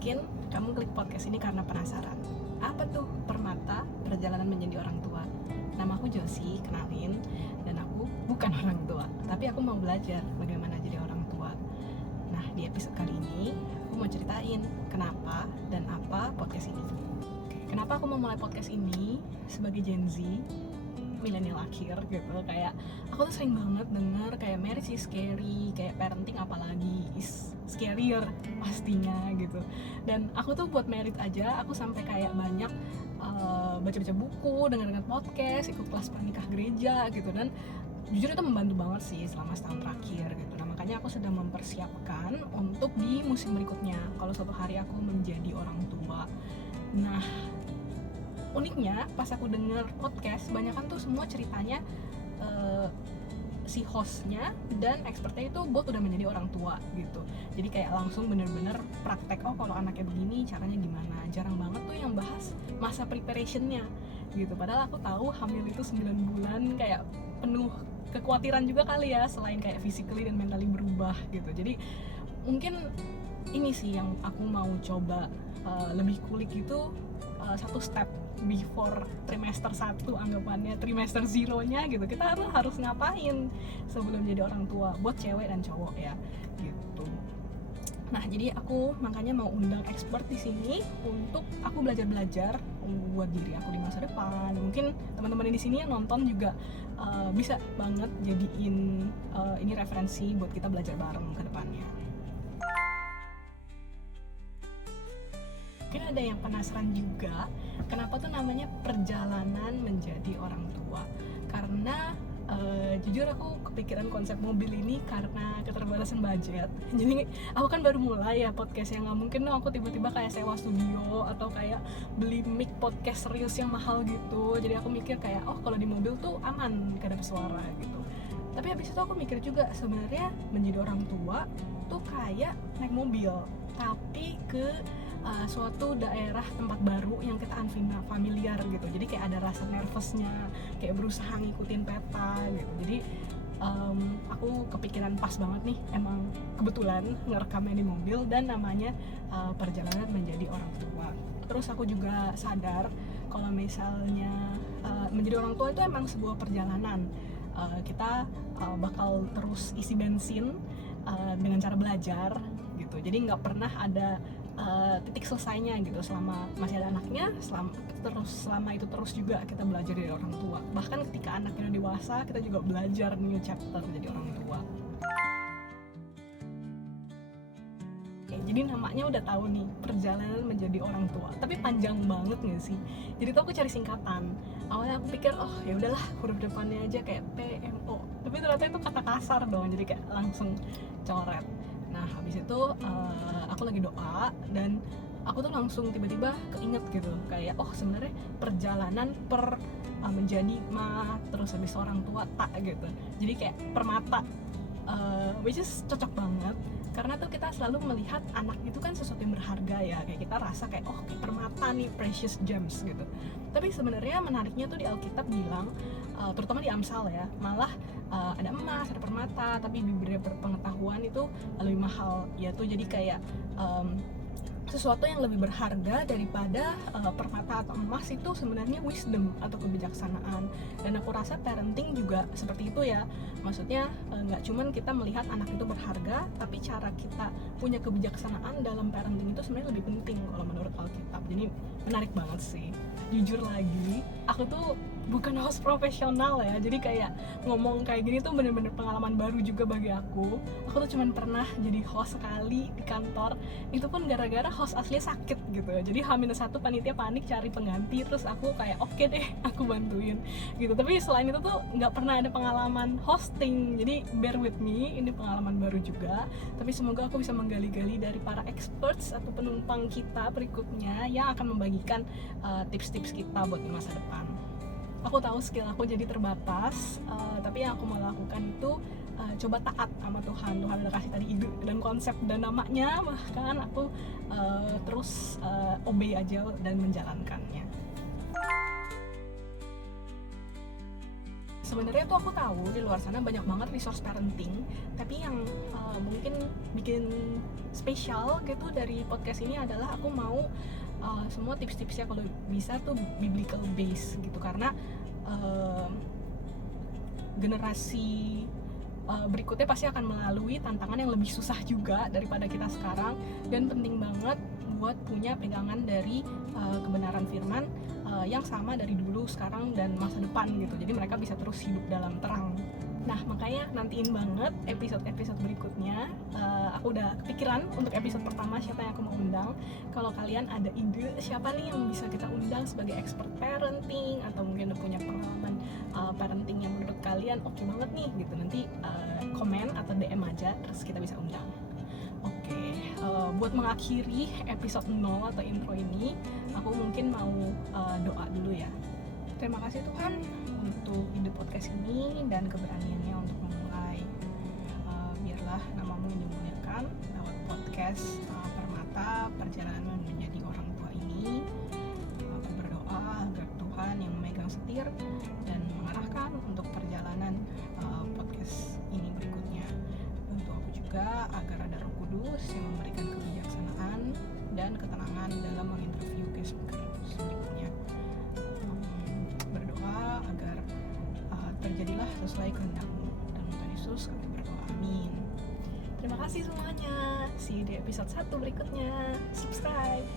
Mungkin kamu klik podcast ini karena penasaran. Apa tuh Permata, perjalanan menjadi orang tua? Nama aku Josie, kenalin. Dan aku bukan orang tua, tapi aku mau belajar bagaimana jadi orang tua. Nah, di episode kali ini aku mau ceritain kenapa dan apa podcast ini. Kenapa aku mau mulai podcast ini sebagai Gen Z, milenial akhir gitu. Kayak aku tuh sering banget denger kayak marriage is scary, kayak parenting apalagi is scarier pastinya gitu. Dan aku tuh buat married aja aku sampai kayak banyak baca-baca buku, dengar-dengar podcast, ikut kelas pranikah gereja gitu. Dan jujur itu membantu banget sih selama setahun terakhir gitu. Nah, makanya aku sedang mempersiapkan untuk di musim berikutnya kalau suatu hari aku menjadi orang tua. Nah, uniknya pas aku denger podcast banyakan tuh semua ceritanya si hostnya dan expertnya itu both udah menjadi orang tua gitu. Jadi kayak langsung bener-bener praktek, oh kalau anaknya begini caranya gimana. Jarang banget tuh yang bahas masa preparationnya gitu. Padahal aku tahu hamil itu 9 bulan kayak penuh kekhawatiran juga kali ya, selain kayak physically dan mentally berubah gitu. Jadi mungkin ini sih yang aku mau coba lebih kulik gitu, satu step before trimester 1 anggapannya, trimester zero-nya gitu. Kita harus ngapain sebelum jadi orang tua buat cewek dan cowok ya gitu. Nah, jadi aku makanya mau undang expert di sini untuk aku belajar buat diri aku di masa depan. Mungkin teman-teman di sini yang nonton juga bisa banget jadiin ini referensi buat kita belajar bareng ke depannya. Mungkin ada yang penasaran juga kenapa tuh namanya perjalanan menjadi orang tua. Karena jujur aku kepikiran konsep mobil ini karena keterbatasan budget. Jadi aku kan baru mulai ya podcast, yang nggak mungkin dong aku tiba-tiba kayak sewa studio atau kayak beli mic podcast serius yang mahal gitu. Jadi aku mikir kayak oh kalau di mobil tuh aman gak ada suara gitu. Tapi habis itu aku mikir juga sebenarnya menjadi orang tua tuh kayak naik mobil tapi ke suatu daerah tempat baru yang kita unfamiliar gitu. Jadi kayak ada rasa nervousnya, kayak berusaha ngikutin peta gitu. Jadi aku kepikiran pas banget nih, emang kebetulan ngerekamnya di mobil dan namanya perjalanan menjadi orang tua. Terus aku juga sadar kalau misalnya menjadi orang tua itu emang sebuah perjalanan. Kita bakal terus isi bensin dengan cara belajar gitu. Jadi nggak pernah ada titik selesainya gitu. Selama masih ada anaknya, selama itu terus juga kita belajar dari orang tua. Bahkan ketika anaknya udah dewasa, kita juga belajar new chapter jadi orang tua. Oke, jadi namanya udah tahu nih, perjalanan menjadi orang tua. Tapi panjang banget nggak sih? Jadi tuh aku cari singkatan. Awalnya aku pikir oh ya udahlah huruf depannya aja kayak PMO. Tapi ternyata itu kata kasar dong, jadi kayak langsung coret. Nah, habis itu aku lagi doa dan aku tuh langsung tiba-tiba keinget gitu kayak oh sebenarnya perjalanan menjadi terus habis orang tua tak gitu. Jadi kayak permata, which is cocok banget karena tuh kita selalu melihat anak itu kan sesuatu yang berharga ya, kayak kita rasa kayak oh kayak permata nih, precious gems gitu. Tapi sebenarnya menariknya tuh di Alkitab bilang, terutama di Amsal ya, malah ada emas, ada permata, tapi di beberapa pengetahuan itu lebih mahal ya tuh. Jadi kayak sesuatu yang lebih berharga daripada permata atau emas itu sebenarnya wisdom atau kebijaksanaan. Dan aku rasa parenting juga seperti itu ya. Maksudnya nggak cuman kita melihat anak itu berharga, tapi cara kita punya kebijaksanaan dalam parenting itu sebenarnya lebih penting kalau menurut Alkitab. Jadi menarik banget sih. Jujur lagi, aku tuh bukan host profesional ya, jadi kayak ngomong kayak gini tuh bener-bener pengalaman baru juga bagi aku. Aku tuh cuman pernah jadi host sekali di kantor, itu pun gara-gara host aslinya sakit gitu. Jadi H-1 panitia panik cari pengganti, terus aku kayak oke deh aku bantuin gitu. Tapi selain itu tuh nggak pernah ada pengalaman hosting, jadi bear with me, ini pengalaman baru juga. Tapi semoga aku bisa menggali-gali dari para experts atau penumpang kita berikutnya yang akan membagikan tips-tips kita buat di masa depan. Aku tahu skill aku jadi terbatas, tapi yang aku mau lakukan itu coba taat sama Tuhan. Tuhan udah kasih tadi ide dan konsep dan namanya, bahkan aku terus obey aja dan menjalankannya. sebenarnya tuh aku tahu di luar sana banyak banget resource parenting, tapi yang mungkin bikin spesial gitu dari podcast ini adalah aku mau semua tips-tipsnya kalau bisa tuh biblical base gitu, karena generasi berikutnya pasti akan melalui tantangan yang lebih susah juga daripada kita sekarang, dan penting banget buat punya pegangan dari kebenaran firman yang sama dari dulu, sekarang, dan masa depan gitu. Jadi mereka bisa terus hidup dalam terang. Nah, makanya nantiin banget episode-episode berikutnya. Aku udah kepikiran untuk episode pertama siapa yang aku mau undang. Kalau kalian ada ide siapa nih yang bisa kita undang sebagai expert parenting, atau mungkin udah punya pengalaman parenting yang menurut kalian oke banget nih gitu, nanti komen atau DM aja, terus kita bisa undang. Oke, buat mengakhiri episode 0 atau intro ini, aku mungkin mau doa dulu ya. Terima kasih Tuhan untuk ide podcast ini dan keberaniannya untuk memulai. Biarlah namamu dimuliakan lewat podcast Permata Perjalanan Menjadi Orang Tua ini. Aku berdoa agar Tuhan yang memegang setir dan mengarahkan untuk perjalanan podcast ini berikutnya. Untuk aku juga agar ada Roh Kudus yang memberikan kebijaksanaan dan ketenangan dalam menginterview guest speaker berikutnya. Berdoa agar terjadilah sesuai kehendak-Mu. Dalam Tuhan Yesus kami berdoa, amin. Terima kasih semuanya. See you di episode 1 berikutnya. Subscribe.